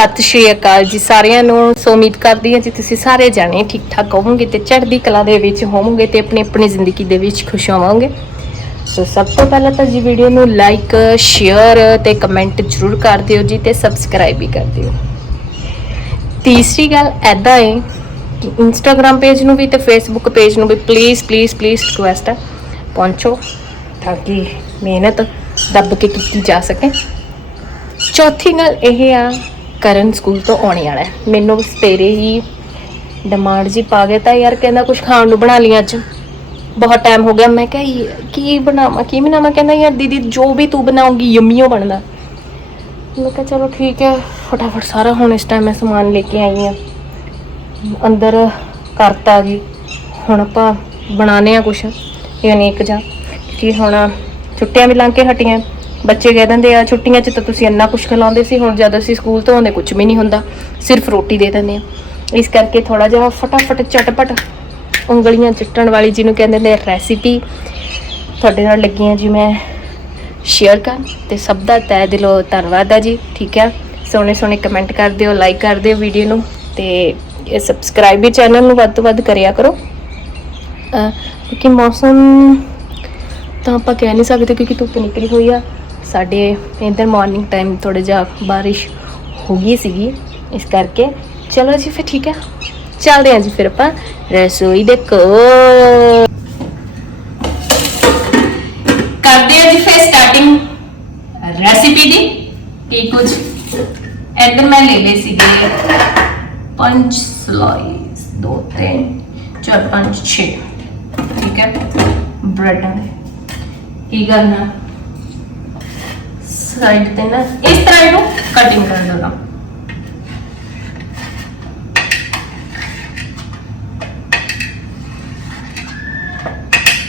ਸਤਿ ਸ਼੍ਰੀ ਅਕਾਲ ਜੀ ਸਾਰਿਆਂ ਨੂੰ। ਸੋ ਉਮੀਦ ਕਰਦੀ ਹਾਂ ਜੀ ਤੁਸੀਂ ਸਾਰੇ ਜਾਣੇ ਠੀਕ ਠਾਕ ਹੋਵੋਗੇ ਤੇ ਚੜ੍ਹਦੀ ਕਲਾ ਦੇ ਵਿੱਚ ਹੋਵੋਗੇ ਤੇ ਆਪਣੀ ਆਪਣੀ ਜ਼ਿੰਦਗੀ ਦੇ ਵਿੱਚ ਖੁਸ਼ ਹੋਵੋਗੇ। ਸੋ ਸਭ ਤੋਂ ਪਹਿਲਾਂ ਤਾਂ ਜੀ ਵੀਡੀਓ ਨੂੰ ਲਾਈਕ ਸ਼ੇਅਰ ਤੇ ਕਮੈਂਟ ਜ਼ਰੂਰ ਕਰ ਦਿਓ ਜੀ ਤੇ ਸਬਸਕ੍ਰਾਈਬ ਵੀ ਕਰ ਦਿਓ। ਤੀਸਰੀ ਗੱਲ ਐਦਾਂ ਹੈ ਕਿ ਇੰਸਟਾਗ੍ਰam ਪੇਜ ਨੂੰ ਵੀ ਤੇ ਫੇਸਬੁੱਕ ਪੇਜ ਨੂੰ ਵੀ ਪਲੀਜ਼ ਪਲੀਜ਼ ਪਲੀਜ਼ ਰਿਕੁਐਸਟ ਹੈ ਪਹੁੰਚੋ ਤਾਂ ਕਿ ਮਿਹਨਤ ਦੱਬ ਕੇ ਕੀਤੀ ਜਾ ਸਕੇ। ਚੌਥੀ ਗੱਲ ਇਹ ਆ ਕਰਨ ਸਕੂਲ ਤੋਂ ਆਉਣੇ ਵਾਲਾ ਮੈਨੂੰ ਸਵੇਰੇ ਹੀ ਡਿਮਾਂਡ ਜੀ ਪਾ ਗਿਆ ਤਾਂ ਯਾਰ ਕਹਿੰਦਾ ਕੁਝ ਖਾਣ ਨੂੰ ਬਣਾ ਲਈ ਅੱਜ। ਬਹੁਤ ਟਾਈਮ ਹੋ ਗਿਆ। ਮੈਂ ਕਿਹਾ ਕੀ ਬਣਾਵਾਂ? ਕੀ ਬਣਾਵਾਂ? ਕਹਿੰਦਾ, ਯਾਰ ਦੀਦੀ, ਜੋ ਵੀ ਤੂੰ ਬਣਾਉਂਗੀ ਯਮੀਓ ਬਣਦਾ। ਮੈਂ ਕਿਹਾ, ਚਲੋ ਠੀਕ ਹੈ। ਫਟਾਫਟ ਸਾਰਾ ਹੁਣ ਇਸ ਟਾਈਮ ਮੈਂ ਸਮਾਨ ਲੈ ਕੇ ਆਈ ਆ ਅੰਦਰ ਕਰਤਾ ਜੀ ਹੁਣ ਆਪਾਂ ਬਣਾਣੇ ਆ ਕੁਛ। ਯਾਨੀ ਇੱਕ ਜਾਂ ਕਿ ਹੁਣ ਛੁੱਟੀਆਂ ਵੀ ਲੰਘ ਕੇ ਹਟੀਆਂ। ਬੱਚੇ ਕਹਿ ਦਿੰਦੇ ਆ, ਛੁੱਟੀਆਂ 'ਚ ਤਾਂ ਤੁਸੀਂ ਇੰਨਾ ਕੁਛ ਖਿਲਾਉਂਦੇ ਸੀ, ਹੁਣ ਜਦ ਅਸੀਂ ਸਕੂਲ ਤੋਂ ਆਉਂਦੇ ਕੁਝ ਵੀ ਨਹੀਂ ਹੁੰਦਾ, ਸਿਰਫ ਰੋਟੀ ਦੇ ਦਿੰਦੇ ਆ। ਇਸ ਕਰਕੇ ਥੋੜਾ ਜਿਹਾ ਫਟਾਫਟ ਚਟਪਟ ਉਂਗਲੀਆਂ ਚਿੱਟਣ ਵਾਲੀ ਜਿਹਨੂੰ ਕਹਿੰਦੇ ਨੇ ਰੈਸਿਪੀ ਤੁਹਾਡੇ ਨਾਲ ਲੱਗੀਆਂ ਜੀ ਮੈਂ ਸ਼ੇਅਰ ਕਰ ਤੇ ਸਭ ਦਾ ਤਹਿ ਦਿਲੋਂ ਧੰਨਵਾਦ ਆ ਜੀ, ਠੀਕ ਹੈ ਸੋਹਣੇ ਸੋਹਣੇ ਕਮੈਂਟ ਕਰ ਦਿਓ ਲਾਈਕ ਕਰ ਦਿਓ ਵੀਡੀਓ ਨੂੰ, ਤੇ ਇਹ ਸਬਸਕ੍ਰਾਈਬ ਵੀ ਚੈਨਲ ਨੂੰ ਵੱਧ ਤੋਂ ਵੱਧ ਕਰਿਆ ਕਰੋ। ਕਿਉਂਕਿ ਮੌਸਮ ਤਾਂ ਆਪਾਂ ਕਹਿ ਨਹੀਂ ਸਕਦੇ ਕਿਉਂਕਿ ਧੁੱਪ ਨਿਕਲੀ ਹੋਈ ਆ। ਸਾਡੇ ਇੱਧਰ ਮਾਰਨਿੰਗ ਟਾਈਮ ਥੋੜਾ ਜਿਹਾ ਬਾਰਿਸ਼ ਹੋ ਗਈ ਸੀਗੀ, ਇਸ ਕਰਕੇ। ਚਲੋ ਜੀ ਫਿਰ ਠੀਕ ਹੈ। ਚੱਲਦੇ ਹਾਂ ਜੀ ਫਿਰ ਆਪਾਂ ਰਸੋਈ ਦੇ ਕੋਲ। ਕਰਦੇ ਹਾਂ ਜੀ ਫਿਰ ਸਟਾਰਟਿੰਗ ਰੈਸਿਪੀ ਦੀ। ਕੀ ਕੁਝ ਇੱਧਰ ਮੈਂ ਲੈ ਲਏ ਸੀਗੇ। ਪੰਜ ਸਲਾਈਸ ਦੋ, ਤਿੰਨ, ਚਾਰ, ਪੰਜ, ਛੇ। ਠੀਕ ਹੈ। ਬ੍ਰੈਡਾਂ ਦੇ ਕੀ ਕਰਨਾ? ਸਾਈਡ ਤੇ ਨਾ, ਇਸ ਤਰ੍ਹਾਂ ਇਹਨੂੰ ਕਟਿੰਗ ਕਰ ਦੇਣਾ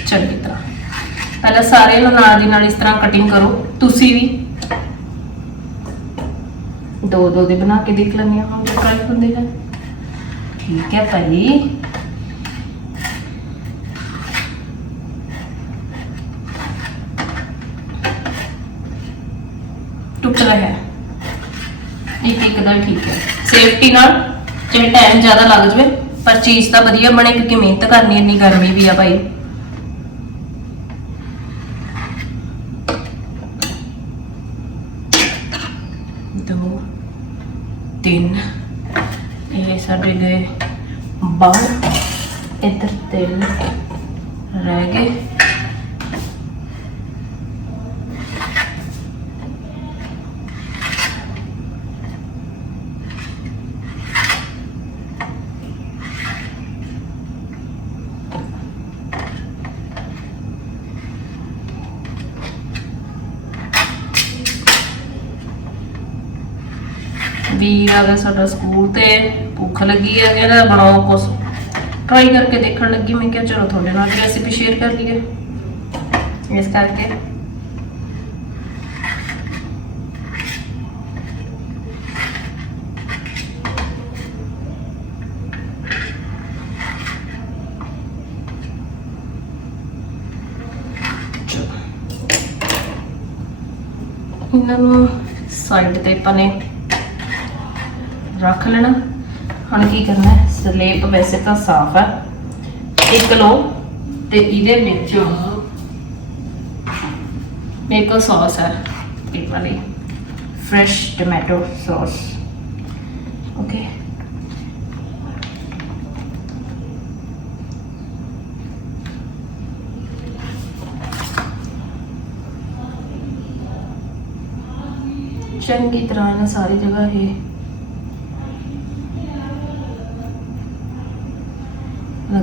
ਚੰਗੀ ਤਰ੍ਹਾਂ। ਪਹਿਲਾਂ ਸਾਰੇ ਨੂੰ ਨਾਲ ਦੀ ਨਾਲ ਇਸ ਤਰ੍ਹਾਂ ਕਟਿੰਗ ਕਰੋ, ਤੁਸੀਂ ਵੀ। ਦੋ ਦੋ ਦੇ ਬਣਾ ਕੇ ਦੇਖ ਲੈਂਦੇ ਹਾਂ ਹੁਣ ਜੇ ਹੁੰਦੇ ਨੇ। ਠੀਕ ਹੈ ਭਾਈ ਟੁੱਟ ਰਿਹਾ ਹੈ ਇੱਕ ਇੱਕ ਦਾ ਠੀਕ ਹੈ ਸੇਫਟੀ ਨਾਲ, ਚਾਹੇ ਟਾਈਮ ਜ਼ਿਆਦਾ ਲੱਗ ਜਾਵੇ, ਪਰ ਚੀਜ਼ ਤਾਂ ਵਧੀਆ ਬਣੇ, ਕਿਉਂਕਿ ਮਿਹਨਤ ਕਰਨੀ ਇੰਨੀ ਗਰਮੀ ਵੀ ਆ ਭਾਈ। ਦੋ, ਤਿੰਨ, ਇਹ ਸਾਡੇ ਗਏ ਬਾਹਰ। ਇੱਧਰ ਤਿੰਨ ਰਹਿ ਗਏ ਵੀਰ ਆ ਗਿਆ ਸਾਡਾ ਸਕੂਲ ਤੇ, ਭੁੱਖ ਲੱਗੀ ਆ, ਕਹਿੰਦਾ ਬਣਾਓ ਕੁਛ। ਟਰਾਈ ਕਰਕੇ ਦੇਖਣ ਲੱਗੀ, ਮੈਂ ਕਿਹਾ ਚਲੋ ਤੁਹਾਡੇ ਨਾਲ ਰੈਸਿਪੀ ਸ਼ੇਅਰ ਕਰ ਲਈਏ। ਇਸ ਕਰਕੇ। ਇਹਨਾਂ ਨੂੰ ਸਾਈਡ ਤੇ ਆਪਾਂ ਨੇ ਰੱਖ ਲੈਣਾ। ਹੁਣ ਕੀ ਕਰਨਾ ਹੈ? ਸਲੇਪ ਵੈਸੇ ਤਾਂ ਸਾਫ਼ ਹੈ। ਇੱਕ ਲੋ ਤੇ ਇਹਦੇ ਵਿੱਚੋਂ ਮੇਕੋ ਸੌਸ ਹੈ। ਇਹ ਵਾਲੀ। ਫਰੈਸ਼ ਟੋਮੈਟੋ ਸੌਸ ਓਕੇ ਚੰਗੀ ਤਰ੍ਹਾਂ ਇਹਨਾਂ ਸਾਰੀ ਜਗ੍ਹਾ ਇਹ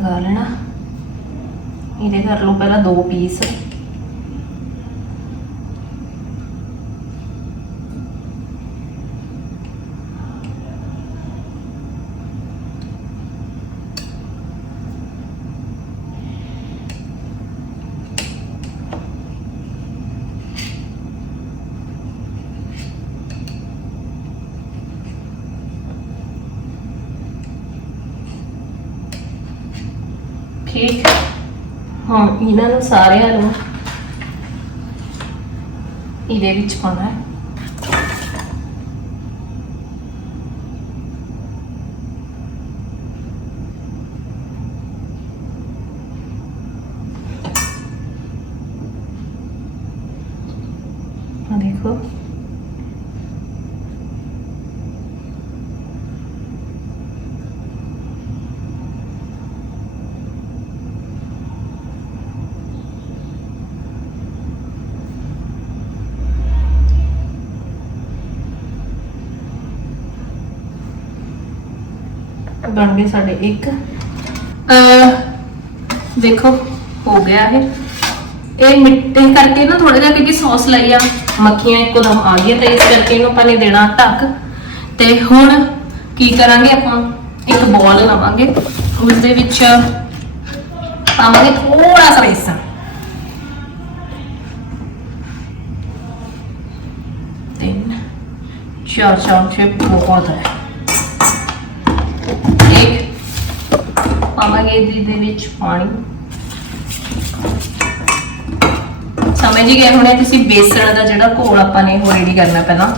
ਲਗਾ ਲੈਣਾ ਇਹਦੇ ਕਰ ਲਓ ਪਹਿਲਾਂ ਦੋ ਪੀਸ ਠੀਕ ਹੁਣ ਇਹਨਾਂ ਨੂੰ ਸਾਰਿਆਂ ਨੂੰ ਇਹਦੇ ਵਿੱਚ ਪਾਉਣਾ ਹੈ। ਬਣ ਗਏ ਸਾਡੇ ਇੱਕ। ਅ ਦੇਖੋ, ਹੋ ਗਿਆ ਇਹ। ਇਹ ਮਿੱਟੇ ਕਰਕੇ ਨਾ ਥੋੜਾ ਜਿਹਾ ਕਿਉਂਕਿ ਸੌਸ ਲਈ ਆ, ਮੱਖੀਆਂ ਇੱਕਦਮ ਆ ਗਈਆਂ, ਤਾਂ ਇਸ ਕਰਕੇ ਇਹਨੂੰ ਆਪਾਂ ਨੇ ਦੇਣਾ ਢੱਕ ਤੇ ਹੁਣ ਕੀ ਕਰਾਂਗੇ ਆਪਾਂ? ਇੱਕ ਬੋਲ ਲਵਾਂਗੇ ਉਸ ਦੇ ਵਿੱਚ ਪਾਵਾਂਗੇ ਥੋੜਾ ਸਾ ਬੇਸਨ। ਤਿੰਨ, ਚਾਰ ਚਮਚੇ ਬਹੁਤ ਹੈ। ਪਾਵਾਂਗੇ ਇਹਦੇ ਵਿੱਚ ਪਾਣੀ। ਸਮਝ ਹੀ ਗਏ ਹੋਣੇ ਤੁਸੀਂ? ਬੇਸਣ ਦਾ ਜਿਹੜਾ ਘੋਲ ਆਪਾਂ ਨੇ ਉਹ ਰੈਡੀ ਕਰਨਾ ਪਹਿਲਾਂ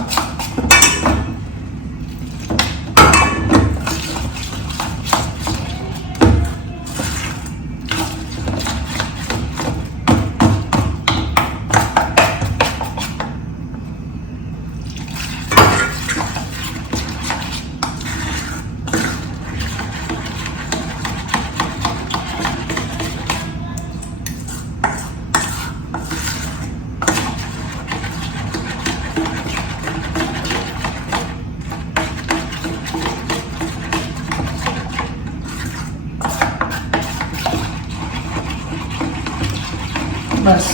ਬਸ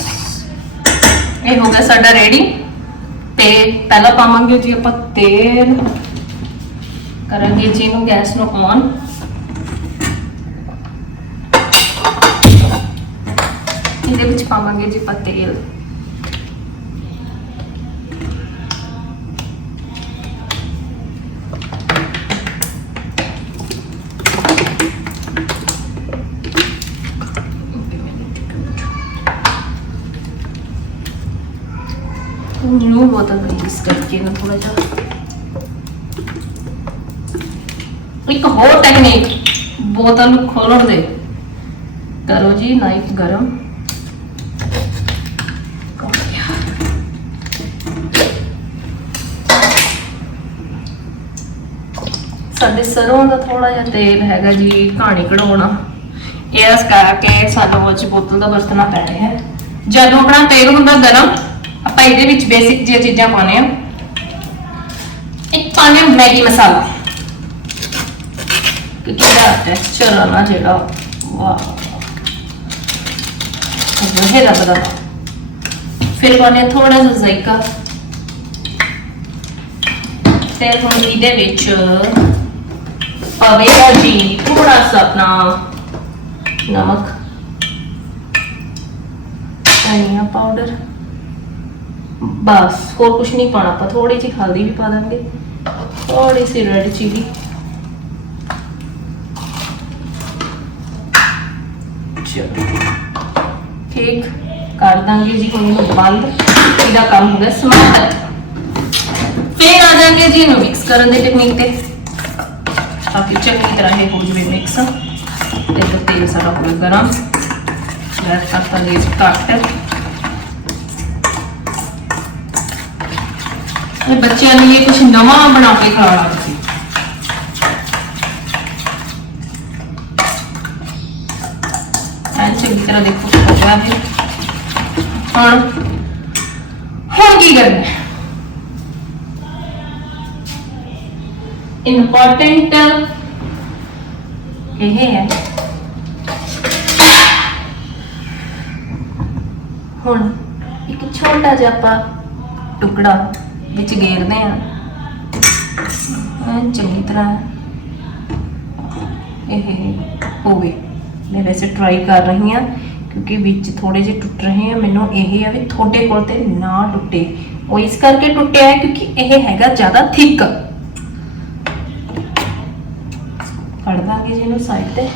ਇਹ ਹੋ ਗਿਆ ਸਾਡਾ ਰੈਡੀ ਤੇ ਪਹਿਲਾਂ ਪਾਵਾਂਗੇ ਜੀ ਆਪਾਂ ਤੇਲ। ਕਰਾਂਗੇ ਜੀ ਨੂੰ ਗੈਸ ਨੂੰ ਔਨ ਇਹਦੇ ਵਿੱਚ ਪਾਵਾਂਗੇ ਜੀ ਆਪਾਂ ਤੇਲ। ਨੂੰ ਬੋਤਲ ਵਿੱਚ ਇਸ ਕਰਕੇ ਨਾ ਥੋੜਾ ਜਿਹਾ। ਇੱਕ ਹੋਰ ਟੈਕਨੀਕ ਬੋਤਲ ਨੂੰ ਖੋਲਣ ਦੇ। ਕਰੋ ਜੀ ਨਾਈਫ ਗਰਮ। ਸਾਡੇ ਸਰੋਂ ਦਾ ਥੋੜਾ ਜਿਹਾ ਤੇਲ ਹੈਗਾ ਜੀ ਕਹਾਣੀ ਕਢਾਉਣਾ। ਇਸ ਕਰਕੇ ਸਾਨੂੰ ਉਹ 'ਚ ਬੋਤਲ ਦਾ ਵਰਤਣਾ ਪੈ ਰਿਹਾ ਹੈ। ਜਦੋਂ ਆਪਣਾ ਤੇਲ ਹੁੰਦਾ ਗਰਮ ਇਹਦੇ ਵਿੱਚ ਬੇਸਿਕ ਜਿਹੀਆਂ ਚੀਜ਼ਾਂ ਪਾਉਣੇ ਆ ਇੱਕ ਪਾਣੇ ਮੈਗੀ ਮਸਾਲਾ। ਕਿਉਂਕਿ ਟੈਕਸਚਰ ਆ ਨਾ ਜਿਹੜਾ, ਵਾਹ। ਉਹ ਲੱਗਦਾ ਫਿਰ ਪਾਣੇ ਥੋੜਾ ਜਿਹਾ ਜ਼ਾਇਕਾ। ਤੇ ਹੁਣ ਇਹਦੇ ਵਿੱਚ ਪਵੇਗਾ ਜੀ ਥੋੜਾ ਸਾ ਆਪਣਾ ਨਮਕ। ਧਨੀਆ ਪਾਊਡਰ ਬਸ, ਹੋਰ ਕੁਝ ਨਹੀਂ ਪਾਣਾ ਆਪਾਂ ਥੋੜੀ ਜਿਹੀ ਹਲਦੀ ਵੀ ਪਾ ਦਾਂਗੇ। ਥੋੜੀ ਸੀ ਰੈਡ ਚਿਲੀ ਠੀਕ, ਕਰ ਦਾਂਗੇ ਜੀ ਹੁਣ ਇਹਨੂੰ ਬੰਦ। ਇਹਦਾ ਕੰਮ ਹੁੰਦਾ ਗਿਆ ਸਮਾਪਤ। ਫਿਰ ਆ ਜਾਾਂਗੇ ਜੀ ਇਹਨੂੰ ਮਿਕਸ ਕਰਨ ਦੇ ਟੈਕਨੀਕ ਤੇ। ਤਾਂ ਚੰਗੀ ਤਰ੍ਹਾਂ ਇਹ ਹੋ ਜਵੇ ਮਿਕਸ ਤੇ ਤੇਲ ਸਾਡਾ ਹੋ ਗਰਮ ਗੈਸ ਆਪਾਂ ਦੇ ਘੱਟ ਇਹ ਬੱਚਿਆਂ ਇਹ ਕੁਝ ਨਵਾਂ ਬਣਾ ਕੇ ਖਿਲਾਉਣਾ ਤੁਸੀਂ। ਐਂ ਚੰਗੀ ਤਰ੍ਹਾਂ ਦੇਖੋ ਹੋ ਗਿਆ ਹੁਣ ਹੁਣ ਕੀ ਕਰਨਾ ਇੰਪੋਰਟੈਂਟ ਇਹ ਹੈ। ਹੁਣ ਇੱਕ ਛੋਟਾ ਜਿਹਾ ਆਪਾਂ ਟੁਕੜਾ ਵਿੱਚ ਗੇਰਦੇ ਆ। ਚੰਗੀ ਤਰ੍ਹਾਂ ਇਹ ਹੋਵੇ। ਮੈਂ ਵੈਸੇ ਟਰਾਈ ਕਰ ਰਹੀ ਹਾਂ, ਕਿਉਂਕਿ ਵਿੱਚ ਥੋੜੇ ਜਿਹੇ ਟੁੱਟ ਰਹੇ ਆ। ਮੈਨੂੰ ਇਹ ਆ ਵੀ ਤੁਹਾਡੇ ਕੋਲ ਤੇ ਨਾ ਟੁੱਟੇ। ਉਹ ਇਸ ਕਰਕੇ ਟੁੱਟਿਆ ਹੈ ਕਿਉਂਕਿ ਇਹ ਹੈਗਾ ਜ਼ਿਆਦਾ ਥਿਕ। ਕੱਢ ਦਾਂਗੇ ਜੀ ਇਹਨੂੰ ਸਾਈਡ ਤੇ,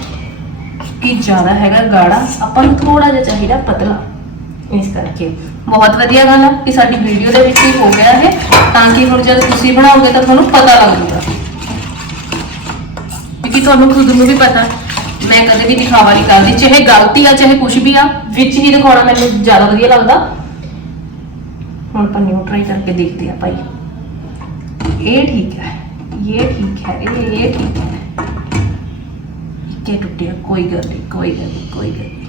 ਕਿ ਜ਼ਿਆਦਾ ਹੈਗਾ ਗਾੜਾ। ਆਪਾਂ ਨੂੰ ਥੋੜਾ ਜਿਹਾ ਚਾਹੀਦਾ ਪਤਲਾ। ਇਸ ਕਰਕੇ ਬਹੁਤ ਵਧੀਆ ਗੱਲ ਆ ਕਿ ਸਾਡੀ ਵੀਡੀਓ ਦੇ ਵਿੱਚ ਹੀ ਹੋ ਗਿਆ ਇਹ। ਤਾਂ ਕਿ ਹੁਣ ਜਦ ਤੁਸੀਂ ਬਣਾਓਗੇ ਤਾਂ ਤੁਹਾਨੂੰ ਪਤਾ ਲੱਗ ਜਾਊਗਾ। ਕਿਉਂਕਿ ਤੁਹਾਨੂੰ ਖੁਦ ਨੂੰ ਵੀ ਪਤਾ। ਮੈਂ ਕਦੇ ਵੀ ਦਿਖਾਵਾ ਨਹੀਂ ਕਰਦੀ। ਚਾਹੇ ਗਲਤੀ ਆ, ਚਾਹੇ ਕੁਝ ਵੀ ਆ, ਵਿੱਚ ਹੀ ਦਿਖਾਉਣਾ ਮੈਨੂੰ ਜ਼ਿਆਦਾ ਵਧੀਆ ਲੱਗਦਾ। ਹੁਣ ਆਪਾਂ ਨਿਊ ਟਰਾਈ ਕਰਕੇ ਦੇਖਦੇ ਆ ਭਾਈ। ਇਹ ਠੀਕ ਹੈ, ਇਹ ਠੀਕ ਹੈ, ਇਹ ਇਹ ਠੀਕ ਹੈ। ਕਿ ਟੁੱਟਿਆ ਕੋਈ ਗੱਲ ਨਹੀਂ, ਕੋਈ ਗੱਲ ਨਹੀਂ, ਕੋਈ ਗੱਲ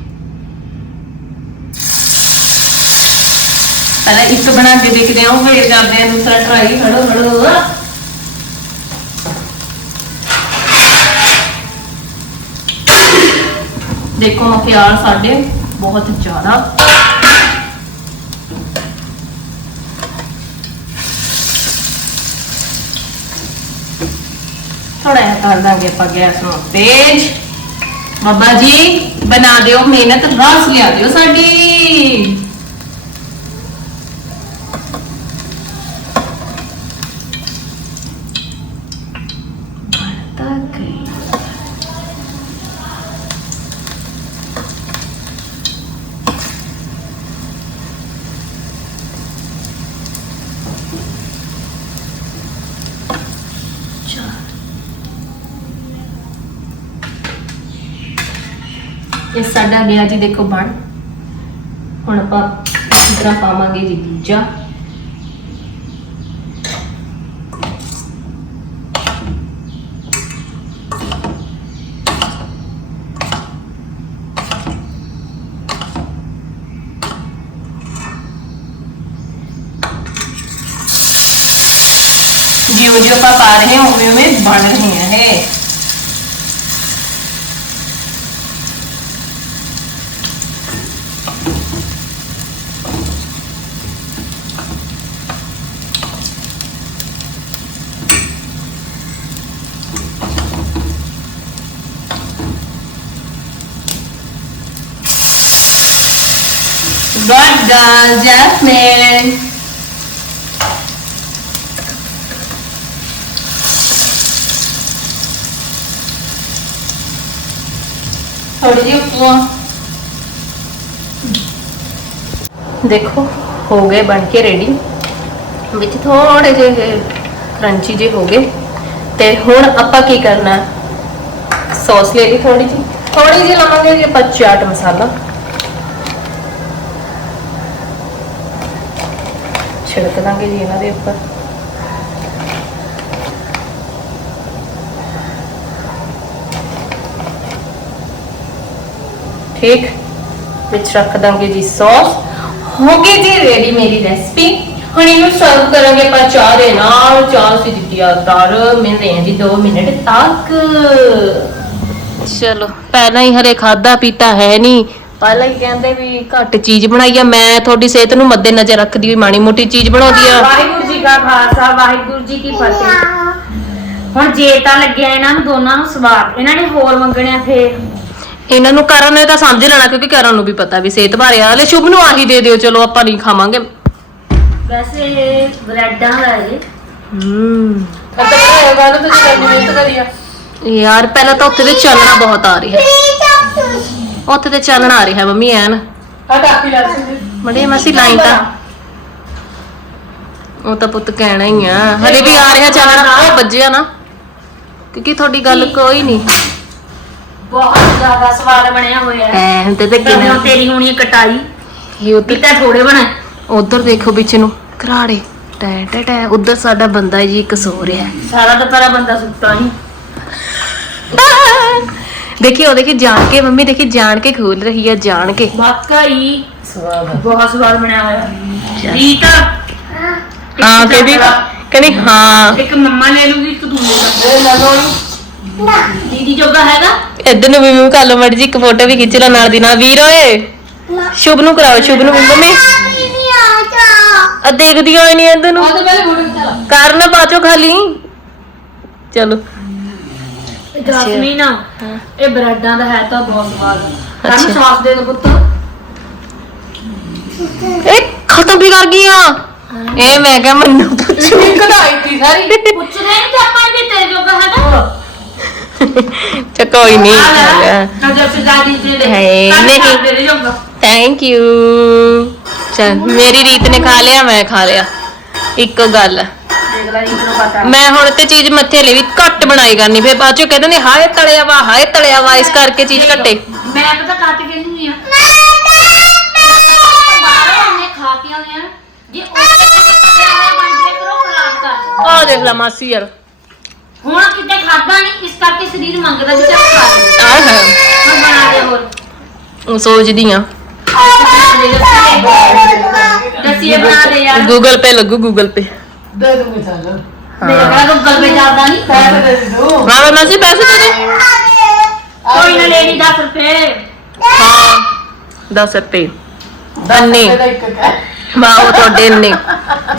ਪਹਿਲਾਂ ਇੱਕ ਬਣਾ ਕੇ ਦੇਖਦੇ ਹਾਂ ਫਿਰ ਕਰਦੇ ਹਾਂ ਦੂਸਰਾ ਟਰਾਈ ਹੜੋ ਹੜੋ ਦੇਖੋ ਮਖਿਆਲ ਸਾਡੇ ਬਹੁਤ ਜ਼ਿਆਦਾ। ਥੋੜਾ ਜਿਹਾ ਕਰ ਦਾਂਗੇ ਆਪਾਂ ਗੈਸ ਨੂੰ ਤੇਜ਼। ਬਾਬਾ ਜੀ, ਬਣਾ ਦਿਓ, ਮਿਹਨਤ, ਰਸ ਲਿਆ ਦਿਓ ਸਾਡੀ। ਸਾਡਾ ਗਿਆ ਜੀ ਦੇਖੋ ਬਣ। ਹੁਣ ਆਪਾਂ ਇਸ ਤਰ੍ਹਾਂ ਪਾਵਾਂਗੇ ਜੀ ਦੂਜਾ ਜਿਉਂ ਜਿਉਂ ਆਪਾਂ ਪਾ ਰਹੇ ਹਾਂ, ਉਵੇਂ ਉਵੇਂ ਬਣ ਰਹੀਆਂ ਹੈ God done, ਥੋੜੀ ਜਿਹੀ ਉੱਪਰੋਂ ਦੇਖੋ ਹੋ ਗਏ ਬਣ ਕੇ ਰੈਡੀ ਵਿੱਚ ਥੋੜੇ ਜਿਹੇ ਕਰੰਚੀ ਜੇ ਹੋ ਗਏ ਤੇ ਹੁਣ ਆਪਾਂ ਕੀ ਕਰਨਾ ਸੌਸ ਲੈ ਲਈ ਥੋੜੀ ਜਿਹੀ ਥੋੜੀ ਜਿਹੀ ਲਾਵਾਂਗੇ ਆਪਾਂ ਚਾਟ ਮਸਾਲਾ ਛਿੜਕ ਦਾਂਗੇ ਜੀ ਇਹਨਾਂ ਦੇ ਉੱਪਰ। ਠੀਕ? ਵਿੱਚ ਰੱਖ ਦਾਂਗੇ ਜੀ ਸੌਸ। ਹੋ ਗਈ ਜੀ ਰੈਡੀ ਮੇਰੀ ਰੈਸਪੀ ਹੁਣ ਇਹਨੂੰ ਸਰਵ ਕਰਾਂਗੇ ਆਪਾਂ ਚਾਹ ਦੇ ਨਾਲ। ਚਾਹ ਸੀ ਦਿੱਤੀ ਆ ਤਰ ਮਿਲਦੇ ਹਾਂ ਜੀ 2 ਮਿੰਟ ਤੱਕ। ਚਲੋ, ਪਹਿਲਾਂ ਹੀ ਹਰੇ ਖਾਦਾ ਪੀਤਾ ਹੈ ਨਹੀਂ। ਪਹਿਲਾਂ ਹੀ ਕਹਿੰਦੇ ਵੀ ਘੱਟ ਚੀਜ਼ ਬਣਾਈ ਆ ਮੈਂ ਤੁਹਾਡੀ ਸਿਹਤ ਨੂੰ ਮੱਦੇ ਨਜ਼ਰ ਰੱਖਦੀ ਹੋਈ ਮਾੜੀ ਮੋਟੀ ਚੀਜ਼ ਬਣਾਉਂਦੀ ਆ। ਵਾਹਿਗੁਰੂ ਜੀ ਕਾ ਖਾਲਸਾ ਵਾਹਿਗੁਰੂ ਜੀ ਕੀ ਫਤਿਹ। ਹੁਣ ਜੇ ਤਾਂ ਲੱਗਿਆ ਇਹਨਾਂ ਨੂੰ ਦੋਨਾਂ ਨੂੰ ਸਵਾਦ ਇਹਨਾਂ ਨੇ ਹੋਰ ਮੰਗਣਿਆ ਫੇਰ? ਇਹਨਾਂ ਨੂੰ ਕਰਨ ਨੇ ਤਾਂ ਸਮਝ ਲੈਣਾ ਕਿਉਂਕਿ ਕਰਨ ਨੂੰ ਵੀ ਪਤਾ ਵੀ ਸਿਹਤ ਭਾਰੇ ਆ। ਹਲੇ ਸ਼ੁਭ ਨੂੰ ਆਹੀ ਦੇ ਦਿਓ ਚਲੋ ਆਪਾਂ ਨਹੀਂ ਖਾਵਾਂਗੇ। ਵੈਸੇ ਬ੍ਰੈਡਾਂ ਦਾ ਇਹ। ਹੂੰ। ਖਤਮ ਹੋਏਗਾ ਨਾ ਤੁਸੀਂ ਕਿੰਨੀ ਮਿਹਨਤ ਕਰੀ ਆ। ਯਾਰ ਪਹਿਲਾਂ ਤਾਂ ਉੱਥੇ ਤੇ ਚੱਲਣਾ ਬਹੁਤ ਆ ਰਿਹਾ। ਉੱਥੇ ਤੇ ਚੱਲਣਾ ਆ ਰਿਹਾ ਮੰਮੀ ਐਨ। ਮਸੀ ਤਾਂ। ਉਹ ਤਾਂ ਪੁੱਤ ਕਹਿਣਾ ਹੀ ਆ। ਹਲੇ ਵੀ ਆ ਰਿਹਾ ਚੱਲਣਾ ਉਹ ਵੱਜਿਆ ਨਾ। ਕਿਉਂਕਿ ਤੁਹਾਡੀ ਗੱਲ ਕੋਈ ਨਹੀਂ। ਬਹੁਤ ਜ਼ਿਆਦਾ ਸਵਾਦ ਬਣਿਆ ਹੋਇਆ ਹੈ। ਐ ਹੁਣ ਤੇ ਤੇ ਤੇ ਹੁਣ ਕਿੰਨਾ ਤੇਰੀ ਹੋਣੀ ਹੈ ਕਟਾਈ। ਇਹ ਉੱਧਰ ਕਿਤਾ ਥੋੜੇ ਬਣਾ। ਉਧਰ ਦੇਖੋ ਵਿੱਚ ਨੂੰ। ਘਰਾੜੇ। ਟੈ ਟੈ ਟੈ। ਉਧਰ ਸਾਡਾ ਬੰਦਾ ਜੀ ਇੱਕ ਸੋ ਰਿਹਾ। ਹੈ। ਸਾਰਾ ਦੁਪਹਿਰਾ ਬੰਦਾ ਸੁੱਤਾ ਨਹੀਂ ਦੇਖੀ ਉਹ ਦੇਖੀ ਜਾਣ ਕੇ ਮੰਮੀ ਦੇਖੀ ਜਾਣ ਕੇ ਖੋਲ ਰਹੀ ਹੈ ਜਾਣ ਕੇ। ਵਾਕਈ। ਸਵਾਦ ਬਹੁਤ ਸਵਾਦ ਬਣਿਆ ਹੋਇਆ। ਰੀਤ। ਹਾਂ ਕਹਿੰਦੀ ਕਹਿੰਦੀ ਹਾਂ। ਇੱਕ ਮੰਮਾ ਲੈ ਲੂਗੀ ਇੱਕ ਤੂੰ ਲੈ ਲੈ। ਦੀਦੀ ਜੋਗਾ ਹੈਗਾ? ਇੱਧਰ ਨੂੰ ਵੀ ਕਰ ਲਓ ਮੜ ਜੀ ਇੱਕ ਫੋਟੋ ਵੀ ਖਿੱਚ ਲੈ ਨਾਲ ਦੀ ਨਾਲ। ਵੀਰ ਓਏ ਸ਼ੁਭ ਨੂੰ ਕਰਾਓ ਸ਼ੁਭ ਨੂੰ ਮੰਮੀ। ਆ ਦੇਖਦੀ ਹੋਈ ਨਹੀਂ ਇੱਧਰ ਨੂੰ। ਆਦੇ ਪਹਿਲੇ ਫੋਟੋ ਖਿਚਾ ਲਾ। ਕਰ ਨਾ ਬਾਚੋ ਖਾਲੀ। ਚਲੋ। ਜਸਮੀਨ ਇਹ ਬ੍ਰੈਡਾਂ ਦਾ ਹੈ ਤਾਂ ਬਹੁਤ ਸਵਾਦ। ਅੱਛਾ। ਕੰਨ ਸਾਫ਼ ਦੇ ਦੇ ਪੁੱਤ। ਇਹ ਖਤਮ ਵੀ ਕਰ ਗਈ ਆ ਇਹ ਮੈਂ ਕਿਹਾ ਮੈਨੂੰ ਪੁੱਛੋ। ਕਢਾਈ ਤੀ ਸਾਰੀ। ਪੁੱਛਦੇ ਨਹੀਂ ਤੇ ਆਪਾਂ ਵੀ ਤੇਰੇ ਜੋਗਾ ਹੈਗਾ। ਚਾ ਕੋਈ ਨਹੀਂ ਆ ਅਜਾ ਸੇ ਦਾਦੀ ਦੇ ਹੈ, ਕੰਨ ਨਹੀਂ। ਤੇਰੇ ਜੋਗਾ। ਥੈਂਕ ਯੂ ਚਲ ਮੇਰੀ ਰੀਤ ਨੇ ਖਾ ਲਿਆ ਮੈਂ ਖਾ ਲਿਆ। ਇੱਕੋ ਗੱਲ। ਆ। ਦੇਖ ਲੈ ਰੀਤ ਨੂੰ ਪਤਾ ਮੈਂ ਹੁਣ ਤੇ ਚੀਜ਼ ਮੱਥੇ ਲਈ ਵੀ ਘੱਟ ਬਣਾਈ ਕਰਨੀ ਫਿਰ ਬਾਅਦ ਚੋਂ ਕਹਿੰਦੇ ਨੇ ਹਾਏ ਤਲਿਆ ਵਾ ਹਾਏ ਤਲਿਆ ਵਾ ਇਸ ਕਰਕੇ ਚੀਜ਼ ਘੱਟੇ। ਮੈਂ ਪਤਾ ਕੱਟ ਕੇ ਨਹੀਂ ਆ। ਬਾਹਰੋਂ ਉਹਨੇ ਖਾ ਕੇ ਆਉਂਦੇ ਆ ਜੇ ਉਹ ਬਣ ਜੇ ਕਰੋ ਖਰਾਬ ਕਰ ਆ ਦੇਖ ਲੈ ਮਾਸੀ ਯਾਰ। ਹੁਣ ਕਿਤੇ ਖਾਦਾ ਨਹੀਂ ਇਸ ਕਰਕੇ ਸਰੀਰ ਮੰਗਦਾ ਜਿੱਥੇ ਖਾ ਲੈ ਆ ਹੈ। ਹੁਣ ਬਣਾ ਦੇ ਹੋਰ। ਉਹ ਸੋਚਦੀ ਆ। ਦਸੀਏ ਬਣਾ ਦੇ ਯਾਰ। ਗੂਗਲ ਪੇ ਲੱਗੂ ਗੂਗਲ ਪੇ ਮਾਸੀ ਪੈਸੇ ਦੇ ਦੇ। ਕੋਈ ਨਾ ਲੈ ਲਈ 10 ਰੁਪਏ। ਹਾਂ 10 ਰੁਪਏ। ਅੰਨੇ। ਇਹਦਾ ਇੱਕ ਕਹਿ। ਮਾਂ ਉਹ ਤੁਹਾਡੇ ਨੇ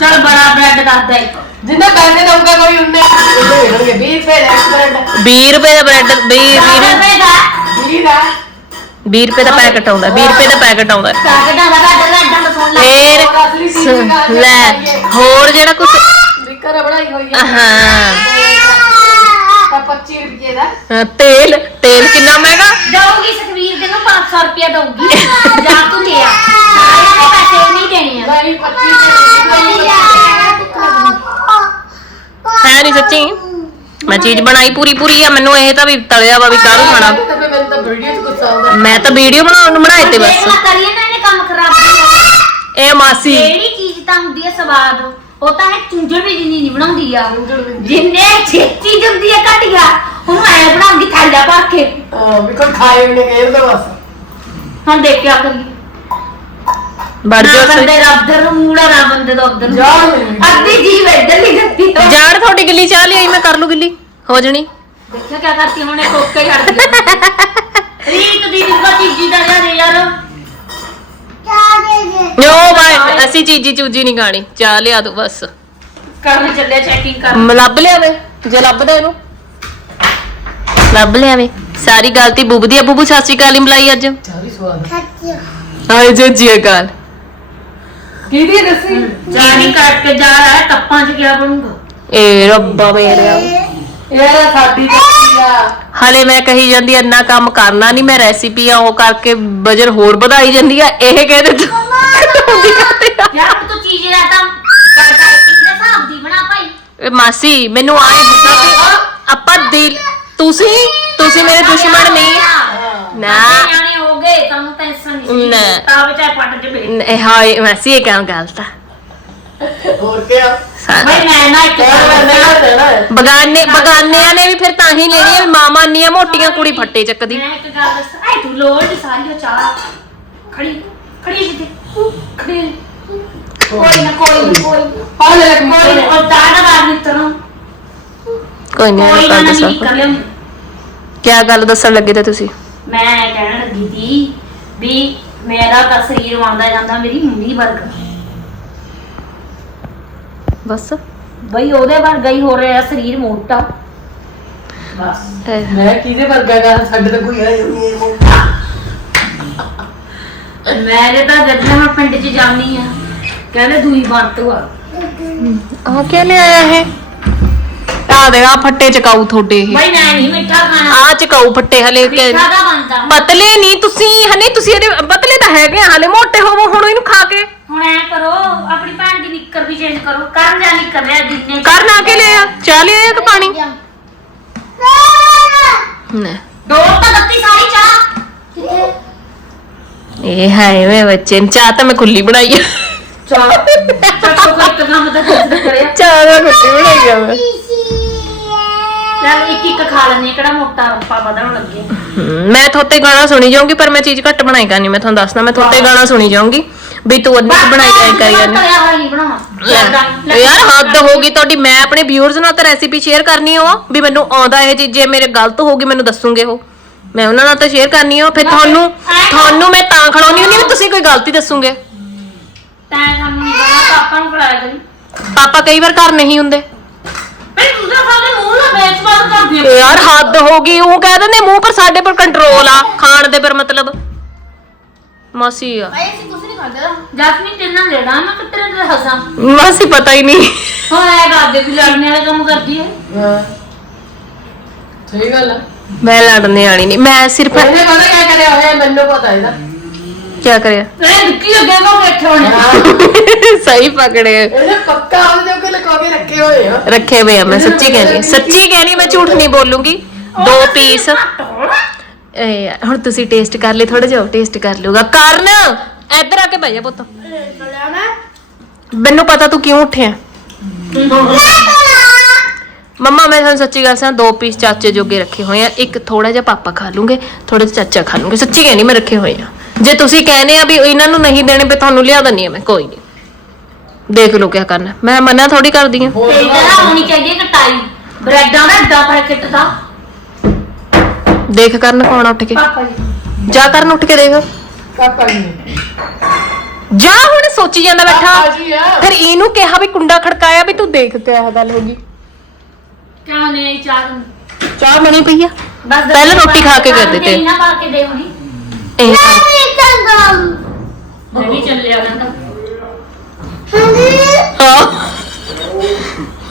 ਚਲ ਬੜਾ ਬ੍ਰੈਡ ਦੱਸ ਦੇ ਇੱਕ। ਜਿੰਨਾ ਪੈਸੇ ਦਊਗਾ ਕੋਈ ਉਹਨੇ ਉਹਨੇ ਮਿਲਣਗੇ 20 ਰੁਪਏ ਦਾ ਇੱਕ ਬ੍ਰੈਡ 20 ਰੁਪਏ ਦਾ ਬ੍ਰੈਡ 20 ਰੁਪਏ ਦਾ 20 ਦਾ। 20 ਰੁਪਏ ਦਾ ਪੈਕਟ ਆਉਂਦਾ 20 ਰੁਪਏ ਦਾ ਪੈਕਟ ਆਉਂਦਾ। ਦਾ ਬ੍ਰੈਡ ਦਾ ਸੁਣ ਲੈ ਫੇਰ ਹੋਰ ਅਸਲੀ ਚੀਜ਼ ਨਿਕਾਲ ਕੇ ਲੈ। ਹੋਰ ਜਿਹੜਾ ਕੁਝ ਜ਼ਿਕਰ ਬਣਾਈ ਹੋਈ ਹੈ ਹਾਂ ਤਾਂ 25 ਰੁਪਏ ਦਾ। ਹਾਂ, ਤੇਲ ਤੇਲ ਕਿੰਨਾ ਮਹਿੰਗਾ? ਦਊਗੀ ਸੁਖਵੀਰ ਤੈਨੂੰ 500 ਰੁਪਏ ਦਊਗੀ। ਜਾ ਤੂੰ ਦੇ ਪੈਸੇ ਨਹੀਂ ਦੇਣੇ ਆ। ਨਹੀਂ 25 ਰੁਪਏ ਹੈ ਨਹੀਂ ਸੱਚੀ। ਮੈਂ ਚੀਜ਼ ਬਣਾਈ ਪੂਰੀ ਪੂਰੀ ਆ। ਮੈਨੂੰ ਇਹ ਤਾਂ ਵੀ ਤਲਿਆ ਵਾ ਵੀ ਕਾਹਨੂੰ ਖਾਣਾ। ਤੇ ਫਿਰ ਮੈਨੂੰ ਤਾਂ ਵੀਡੀਓ 'ਚ ਗੁੱਸਾ ਆਉਂਦਾ। ਮੈਂ ਤਾਂ ਵੀਡੀਓ ਬਣਾਉਣ ਨੂੰ ਬਣਾਏ ਤੇ ਬਸ। ਲਾ ਕਰੀਏ ਨਾ ਇਹਨੇ ਕੰਮ ਖਰਾਬ। ਕੀਤਾ ਇਹ ਮਾਸੀ। ਜਿਹੜੀ ਚੀਜ਼ ਤਾਂ ਹੁੰਦੀ ਹੈ ਸਵਾਦ ਉਹ ਤਾਂ ਹੈ ਚੁੰਝੜ ਵੀ ਜਿੰਨੀ ਨਹੀਂ ਬਣਾਉਂਦੀ ਆ। ਜਿੰਨੇ ਛੇਤੀ ਜੰਦੀ ਆ ਘਟਿਆ ਉਹਨੂੰ ਐ ਬਣਾਉਂਦੀ ਥੈਲਾ ਭਰ ਕੇ। ਹਾਂ, ਵੀ ਕੋਈ ਖਾਏ ਵੀ ਨਹੀਂ ਗਏ ਉਹਦਾ ਬਸ। ਹੁਣ ਦੇਖ ਕਿਆ ਕਰੀਏ। ਵੜ ਨਾ ਜਾ ਬੰਦੇ ਦਾ ਉਧਰ ਨੂੰ ਮੂੜਾ ਨਾ ਬੰਦੇ ਦਾ ਉਧਰ ਨੂੰ। ਜਾਣ ਨਹੀਂ। ਅੱਧੀ ਜੀਵ ਇੱਧਰ ਨਹੀਂ ਜਾਂਦੀ ਜਾੜ ਤੁਹਾਡੀ ਗਿੱਲੀ ਚਾਹ ਲਈ ਮੈਂ ਕਰ ਲੂ ਗਿੱਲੀ। ਹੋ ਜਣੀ। ਦੇਖਿਆ ਕਿਆ ਕਰਤੀ ਹੁਣ ਇਹ ਕੋਕੇ ਛੱਡ ਦਿੱਤੀ ਰੀਤ ਦੀ ਦੀ ਚੀਜ਼ੀ ਦਾ ਯਾਰ ਯਾਰ। ਨੋ ਬਾਈ ਅਸੀਂ ਚੀਜੀ ਚੂਜੀ ਨਹੀਂ ਖਾਣੀ। ਚਾਹ ਲਿਆ ਦੋ ਬਸ। ਕਰਨ ਚੱਲਿਆ ਚੈਕਿੰਗ ਕਰ ਮ- ਲੱਭ ਲਿਆਵੇ ਜੇ ਲੱਭਦਾ ਇਹਨੂੰ। ਲੱਭ ਲਿਆਵੇ ਸਾਰੀ ਗਲਤੀ ਬੂਬ ਦੀ। ਆ ਬੂਬੂ ਸਤਿ ਸ਼੍ਰੀ ਅਕਾਲ ਹੀ ਬੁਲਾਈ ਅੱਜ। ਹਾਏ ਜੀ ਜੀ ਅਕਾਲ ਕਿਹਦੀ ਹੈ ਦੱਸੀ। ਜਾਨੀ ਕੱਟ ਕੇ ਜਾ ਰਹਾ ਹੈ ਕੱਪਾਂ 'ਚ ਕਿਆ ਬਣੂਗਾ। ਏ ਰੱਬਾ ਮੇਰਿਆ ਇਹ ਤਾਂ ਸਾਡੀ ਆ ਹਲੇ ਮੈਂ ਕਹੀ ਜਾਂਦੀ ਇੰਨਾ ਕੰਮ ਕਰਨਾ ਨਹੀਂ ਮੈਂ ਰੈਸਿਪੀ ਆ ਉਹ ਕਰਕੇ ਵਜਨ ਹੋਰ ਵਧਾਈ ਜਾਂਦੀ ਆ ਇਹ ਕਹਿੰਦੇ ਤੂੰ ਆ? ਯਾਰ ਤੂੰ ਚੀਜ਼ ਦਾ ਤਾਂ ਇੱਕ ਦਾ ਹਿਸਾਬ ਦੀ ਬਣਾ ਭਾਈ। ਏ ਮਾਸੀ ਮੈਨੂੰ ਆਏ ਹੁੰਦਾ ਵੀ ਆਪਾਂ ਦਿਲ ਤੁਸੀਂ ਤੁਸੀਂ ਮੇਰੇ ਦੁਸ਼ਮਣ ਨਹੀਂ ਨਾ। ਨਿਆਣੇ ਹੋ ਗਏ ਤੁਹਾਨੂੰ ਟੈਨਸ਼ਨ ਨਹੀਂ ਨਾ। ਤਾਂ ਵਿਚਾਰ ਪੱਟ ਜਵੇ ਨ- ਇਹ ਹਾਏ ਮਾਸੀ ਇਹ ਕਿਉਂ ਗਲਤ ਆ? ਹੋਰ ਮੈਂ ਨਾ ਇੱਕ ਕਹਿਣਾ ਹੈ ਬਗਾਨੇ ਬਗਾਨਿਆਂ ਨੇ ਵੀ ਫਿਰ ਤਾਂ ਹੀ ਲੈਣੀ ਆ ਵੀ ਮਾਮਾ ਨੀਆਂ ਮੋਟੀਆਂ ਕੁੜੀ ਫੱਟੇ ਚੱਕਦੀ। ਮੈਂ ਇੱਕ ਗੱਲ ਦੱਸਾਂ ਐ ਤੂੰ ਲੋੜ ਦੀ ਸਾਰੀ ਉਹ ਚਾਹ। ਖੜੀ ਖੜੀ ਜਿੱਤੇ ਖੜੀ ਕੋਈ ਨਾ ਕੋਈ ਨਾ ਕੋਈ ਨਾ, ਆ ਲੈ ਲੈ ਕੋਈ ਨਾ ਉਹ ਦਾਣਾ ਬਾਹਰ ਨਿਕਲੋ ਕੋਈ ਨਹੀਂ ਕੋਈ ਨਾ ਗੱਲ ਨਹੀਂ ਦੱਸੋ। ਕਰ ਲਿਓ ਕੀ ਗੱਲ ਦੱਸਣ ਲੱਗੇ ਤੇ ਤੁਸੀਂ? ਮੈਂ ਕਹਿਣ ਲੱਗੀ ਸੀ ਵੀ ਮੇਰਾ ਤਾਂ ਸਰੀਰ ਆਉਂਦਾ ਜਾਂਦਾ ਮੇਰੀ ਮੰਮੀ ਵਰਗਾ। ਬਸ। ਬਈ ਉਹਦੇ ਵਰਗਾ ਹੀ ਹੋ ਰਿਹਾ ਸਰੀਰ ਮੋਟਾ। ਬਸ। ਮੈਂ ਕਿਹਦੇ ਵਰਗਾ ਗਾ? ਸਾਡੇ ਤਾਂ ਕੋਈ ਹੈ ਹੀ ਨਹੀਂ ਇਹ ਮੈਂ ਜੇ ਤਾਂ ਜਦ ਮੈਂ ਪਿੰਡ 'ਚ ਜਾਂਦੀ ਆ ਕਹਿੰਦੇ ਦੂਈ ਬੰਤੂ ਆ ਆ। ਕੀ ਲੈ ਆਇਆ ਇਹ? ਆ ਦੇ ਆ ਫੱਟੇ ਚਕਾਊ ਤੁਹਾਡੇ ਇਹ। ਬਈ ਮੈਂ ਨਹੀਂ ਮਿੱਠਾ ਖਾਣਾ। ਆ ਚਕਾਊ ਫੱਟੇ ਹਲੇ ਕਿ ਮਿੱਠਾ ਦਾ ਬੰਦਾ ਪਤਲੇ ਨਹੀਂ ਤੁਸੀਂ ਹਨੇ ਤੁਸੀਂ ਇਹਦੇ ਪਤਲੇ ਤਾਂ ਹੈਗੇ ਆ, ਹਲੇ ਮੋਟੇ ਹੋਵੋ ਹੁਣ ਇਹਨੂੰ ਖਾ ਕੇ। ਹੁਣ ਐ ਕਰੋ ਆਪਣੀ ਭੈਣ ਦੀ ਨਿੱਕਰ ਵੀ ਚੇਂਜ ਕਰੋ। ਕਰਨ ਜਾ ਨਿੱਕਰ ਲਿਆ ਜਿੰਨੇ ਕਰਨ ਆ ਕੇ ਲੈ ਆ ਚਾਹ ਲੈ ਆ ਕਿ ਪਾਣੀ? ਨਾ ਦੋ ਤਾਂ ਦਿੱਤੀ ਸਾਰੀ ਚਾਹ। ਇਹ ਹਾਏ ਵੇ ਬੱਚੇ ਨੂੰ ਚਾਹ ਤਾਂ ਮੈਂ ਖੁੱਲੀ ਬਣਾਈ ਆ। ਚਾਹ? ਚੱਕੋ ਕੋਈ ਇੱਕ ਕੰਮ ਤਾਂ ਖੁਦ ਕਰਿਆ। ਚਾਹ ਤਾਂ ਖੁੱਲੀ ਬਣਾਈ ਆ ਮੈਂ। ਚੱਲ ਇੱਕ ਇੱਕ ਖਾ ਲੈਣੇ ਕਿਹੜਾ ਮੋਟਾ ਰੱਪਾ ਵਧਣ ਲੱਗੇ। ਹਮ, ਮੈਂ ਥੋਤੇ ਗਾਣਾ ਸੁਣੀ ਜਾਊਂਗੀ ਪਰ ਮੈਂ ਚੀਜ਼ ਘੱਟ ਬਣਾਈ ਕਰਨੀ ਮੈਂ ਤੁਹਾਨੂੰ ਦੱਸਦਾ ਮੈਂ ਥੋਤੇ ਗਾਣਾ ਸੁਣੀ ਜਾਊਂਗੀ। ਵੀ ਤੂੰ ਅੰਨੀ ਕੁ ਬਣਾਈ ਕਰੀ ਜਾਂਦੀ ਤਲਿਆ ਹੋਇਆ ਨਹੀਂ ਬਣਾਉਣਾ। ਲੈ, ਯਾਰ ਹੱਦ ਹੋ ਗਈ ਤੁਹਾਡੀ। ਮੈਂ ਆਪਣੇ ਵਿਊਅਰਸ ਨਾਲ ਤਾਂ ਰੈਸਿਪੀ ਸ਼ੇਅਰ ਕਰਨੀ ਹੋ ਵੀ ਮੈਨੂੰ ਆਉਂਦਾ ਇਹ ਚੀਜ਼ ਜੇ ਮੇਰੇ ਗਲਤ ਹੋਊਗੀ ਮੈਨੂੰ ਦੱਸੂਗੇ ਉਹ। ਮੈਂ ਉਹਨਾਂ ਨਾਲ ਤਾਂ ਸ਼ੇਅਰ ਕਰਨੀ ਹੋ ਫਿਰ ਤੁਹਾਨੂੰ ਤੁਹਾਨੂੰ ਮੈਂ ਤਾਂ ਖੜਾਉਣੀ ਹੁੰਦੀ ਵੀ ਤੁਸੀਂ ਕੋਈ ਗਲਤੀ ਦੱਸੋਗੇ। ਤੈਂ ਸਾਨੂੰ ਨਹੀਂ ਪਤਾ ਪਾਪਾ ਨੂੰ ਫੜਾਇਆ ਕਰੀ। ਪਾਪਾ ਕਈ ਵਾਰ ਘਰ ਨਹੀਂ ਹੁੰਦੇ। ਬਈ ਤੂੰ ਤਾਂ ਸਾਡੇ ਮੂੰਹ ਨਾਲ ਵੇਚ ਬਾਤ ਕਰਦੀ ਆ। ਯਾਰ ਹੱਦ ਹੋ ਗਈ ਉਹ ਕਹਿ ਦਿੰਦੇ ਮੂੰਹ ਪਰ ਸਾਡੇ ਪਰ ਕੰਟਰੋਲ ਆ ਖਾਣ ਦੇ ਪਰ ਮਤਲਬ। ਮਾਸੀ ਆ। ਭਾਈ ਅਸੀਂ ਕੁਝ ਨਹੀਂ ਖਾਂਦੇ ਜਸਮੀਨ ਤੇਨਾਂ ਲੈਣਾ ਮੈਂ ਕਿ ਤੇਰੇ ਤੇ ਹੱਸਾਂ? ਮਾਸੀ ਪਤਾ ਹੀ ਨਹੀਂ। ਹੁਣ ਐ ਕਰਦੇ ਵੀ ਲੜਨੇ ਵਾਲੇ ਕੰਮ ਕਰਦੀ ਹੈ ਹਾਂ। ਸਹੀ ਗੱਲ ਆ। ਮੈਂ ਲੜਨੇ ਵਾਲੀ ਨਹੀਂ ਮੈਂ ਸਿਰਫ ਉਹਨੇ ਪਤਾ ਕੀ ਕਰਿਆ ਹੋਇਆ ਮੈਨੂੰ ਪਤਾ ਇਹਦਾ। ਕੀ ਕਰਿਆ? ਤੇਰੇ ਦੁੱਕੀ ਅੱਗੇ ਕੋ ਬੈਠੇ ਹੋਣੇ। ਸਹੀ ਪਕੜੇ ਇਹਨੇ ਪੱਕਾ ਉਹਦੇ ਕੋਲ ਲਗਾ ਕੇ ਰੱਖੇ ਹੋਏ ਆ। ਰੱਖੇ ਹੋਏ ਆ ਮੈਂ ਸੱਚੀ ਕਹਿੰਦੀ। ਸੱਚੀ ਕਹਿੰਦੀ ਮੈਂ ਝੂਠ ਨਹੀਂ ਬੋਲੂੰਗੀ। ਦੋ ਪੀਸ ਏ ਹੁਣ ਤੁਸੀਂ ਟੇਸਟ ਕਰ ਲਈ ਥੋੜਾ ਜਿਹਾ ਟੇਸਟ ਕਰ ਲੂਗਾ ਕਰਨ, ਇੱਧਰ ਆ ਕੇ ਬਹਿ ਜਾ ਪੁੱਤ। ਮੈਨੂੰ ਪਤਾ ਤੂੰ ਕਿਉਂ ਉੱਠਿਆ। ਮੰਮਾ, ਮੈਂ ਤੁਹਾਨੂੰ ਸੱਚੀ ਗੱਲ ਸਾਂ ਦੋ ਪੀਸ ਚਾਚੇ ਜੋਗੇ ਰੱਖੇ ਹੋਏ ਆ। ਇੱਕ ਥੋੜਾ ਜਿਹਾ ਪਾਪਾ ਖਾ ਲੂੰਗੇ ਥੋੜਾ ਜਿਹਾ ਚਾਚਾ ਖਾ ਲੂਗੇ। ਸੱਚੀ ਕਹਿੰਦੀ ਮੈਂ ਰੱਖੇ ਹੋਏ ਆ। ਜੇ ਤੁਸੀਂ ਕਹਿੰਦੇ ਆ ਵੀ ਇਹਨਾਂ ਨੂੰ ਨਹੀਂ ਦੇਣੇ ਪਏ ਤੁਹਾਨੂੰ ਲਿਆ ਦਿੰਨੀ ਆ ਮੈਂ, ਕੋਈ ਨਹੀਂ ਦੇਖ ਲਓ ਕੀ ਕਰਨਾ। ਮੈਂ ਮਨਾ ਥੋੜੀ ਕਰਦੀ ਆ। ਹੋਣੀ ਚਾਹੀਦੀ ਹੈ, ਕਟਾਈ। ਬ੍ਰੈਡਾਂ ਦਾ ਏਡਾ ਪੈਕੇਟ ਦਾ। ਦੇਖ ਕਰਨ ਕੌਣ ਉੱਠ ਕੇ? ਪਾਪਾ ਜੀ। ਜਾ ਕਰਨ ਉੱਠ ਕੇ ਦੇਖ। ਜਾ। ਹੁਣ ਸੋਚੀ ਜਾਂਦਾ ਬੈਠਾ। ਆ ਜੀ ਆ। ਫਿਰ ਇਹਨੂੰ ਕਿਹਾ ਵੀ ਕੁੰਡਾ ਖੜਕਾਇਆ ਵੀ ਤੂੰ ਦੇਖ ਕਿਆ ਗੱਲ ਹੋ ਗਈ। ਕਿਉਂ ਨਹੀਂ ਚਾਹ ਚਾਹ ਬਣੀ ਪਈ ਆ। ਬਸ ਪਹਿਲਾਂ ਰੋਟੀ ਖਾ ਕੇ ਕਰਦੇ ਤੇ। ਨਾ ਪਾ ਕੇ ਦੇ ਹੁਣੀ। ਇਹ ਮੈਂ ਵੀ ਚੱਲਿਆ ਕਹਿੰਦਾ ਹਾਂ।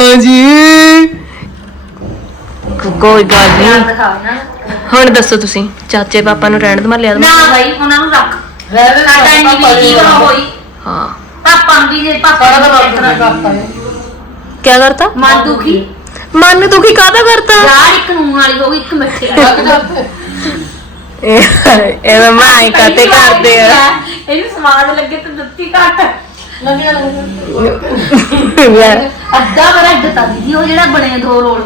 ਹਾਂਜੀ। ਕੋਈ ਗੱਲ ਨਹੀਂ। ਦਿਖਾ ਨਾ। ਹੁਣ ਦੱਸੋ ਤੁਸੀਂ ਚਾਚੇ ਪਾਪਾ ਨੂੰ ਰਹਿਣ ਦਮਾ ਲਿਆ ਨਾ ਦਮਾ ਬਾਈ ਉਹਨਾਂ ਨੂੰ ਰੱਖ। ਰਹਿ ਦੇ ਸਾਡਾ ਇੰਨੀ ਵੀ ਕੀ ਹੋਈ। ਹਾਂ। ਪਾਪਾ ਨੂੰ ਵੀ ਜੇ ਪਾਪਾ ਸਾਰਾ ਨੂੰ ਤਾਂ ਦੇਖਣਾ। ਕਾਪਾ ਹੈ। ਕੀ ਕਰਤਾ? ਮਨ ਦੁਖੀ। ਮਨ ਨੂੰ ਦੁਖੀ ਕਾਹਦਾ ਕਰਤਾ? ਯਾਰ ਇੱਕ ਨੂਨ ਵਾਲੀ ਹੋ ਗਈ ਇੱਕ ਮਿੱਠੇ ਵਾਲੀ। ਇਹ ਇਹ ਮਾਂ ਕਾਤੇ ਕਰਦੇ ਆ। ਇਹਨੂੰ ਸਵਾਦ ਲੱਗੇ ਤੇ ਦਿੱਤੀ ਘੱਟ। ਲੱਗ ਜਾ ਲੱਗ ਅੱਧਾ ਬੜਾ ਦਿੱਤਾ ਦੀਦੀ ਉਹ ਜਿਹੜਾ ਬਣੇ ਦੋ ਰੋਲ।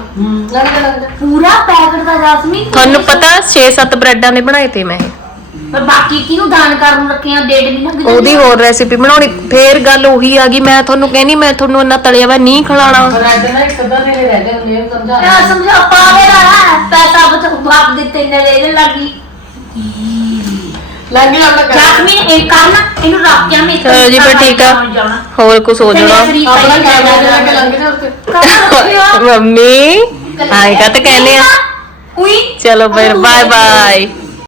ਜਾ ਲੱਗ ਜਾ ਲੱਗ ਜਾ ਪੂਰਾ ਪੈਕਟ ਦਾ ਜਾਸਮੀਨ ਤੁਹਾਨੂੰ ਪਤਾ 6-7 ਬ੍ਰੈਡਾਂ ਦੇ ਬਣਾਏ ਤੇ ਮੈਂ। ਇਹ ਪਰ ਬਾਕੀ ਕਿਹਨੂੰ ਦਾਨ ਕਰਨ ਨੂੰ ਰੱਖਿਆ ਡੇਢ ਵੀ ਲੱਗ ਉਹਦੀ ਹੋਰ ਰੈਸਿਪੀ ਬਣਾਉਣੀ। ਫੇਰ ਗੱਲ ਉਹੀ ਆ ਗਈ ਮੈਂ ਤੁਹਾਨੂੰ ਕਹਿੰਦੀ ਮੈਂ ਤੁਹਾਨੂੰ ਇੰਨਾ ਤਲਿਆ ਵਾ ਨਹੀਂ ਖਿਲਾਣਾ। ਪਰ ਅੱਜ ਨਾ ਇੱਕ ਅੱਧਾ ਦਿਨ ਰਹਿ ਗਏ ਉਹਨੇ ਸਮਝਾ ਆ ਸਮਝਾ ਪਾਵੇ ਨਾ ਪੈਸਾ ਬਚ ਬਾਪ ਦਿੱਤੇ ਨੇ ਲੈ ਲੱਗੀ। ਲੱਗ ਗਿਆ ਆਪਣਾ ਕਰ ਜਾਸਮੀਨ ਇਹ ਕਰਨਾ ਇਹਨੂੰ ਰੱਖ ਕੇ ਮੈਂ ਚਲੋ ਜੀ, ਫਿਰ ਠੀਕ ਆ। ਜਾਣਾ। ਹੋਰ ਕੁਝ ਹੋ ਜਾਣਾ ਆਪਣਾ ਕੈਮਰਾ ਦੇ ਲੱਗ ਲੰਘ ਜਾ ਉੱਤੇ ਮੰਮੀ ਆਏਗਾ ਤਾਂ ਕਹਿੰਦੇ ਆ ਉਈ ਚਲੋ ਫਿਰ ਬਾਏ ਬਾਏ